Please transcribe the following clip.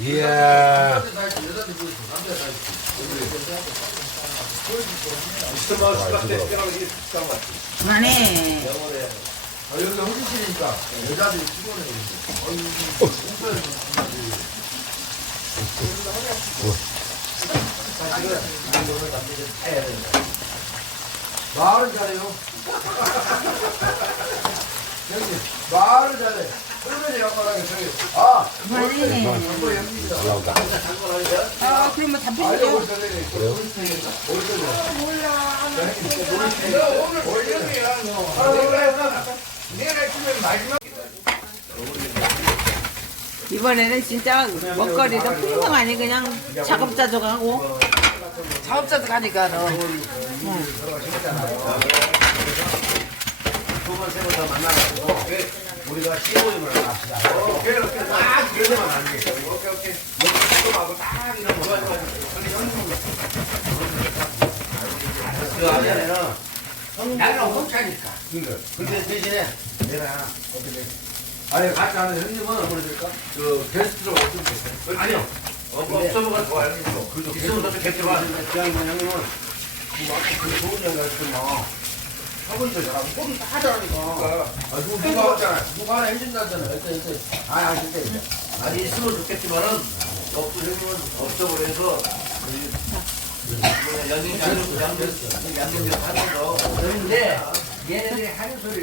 이야. 그만해. 아, 여기가 홈실이니까 여자들이 피곤해. 말을 잘해요. 말을 잘해. 아, 연기다. 올라온다. 아, 그러면 다 알려고 펴주세요. 있었네. 그래요? 몰라. 오늘 월요일이야, 너. 아, 몰라. 내가 주면 마지막. 이번에는 진짜 먹거리도 풍성하니 그냥 작업자도 가고 작업자도 가니까 너. 두번 세번더 만나가지고 우리가 15일을 합시다. 그렇게 딱 그러면 안 돼. 오케이 오케이. 먹고 딱 이런 거 그 안에는 나는 혼자니까. 근데 대신에 내가 어떻게 아니 같이 하는 형님은 보내줄까? 그 게스트로 어떻게 됐어요? 아니요. 없어보가 좋아요. 그죠. 있으면 더 좋겠지만 그냥 형님은 그 좋은 영향을 주면 하고 있어 잘하고 꼬리 다 하자니까. 아 누구 누가 왔잖아. 누가 하나 해준다잖아. 이때 이때. 아 아실 때 이제. 아니 있으면 좋겠지만은 없어 형님은 없어 그래서 연인 양념 양념 양념 하는 거. 그런데 얘네들이 하는 소리.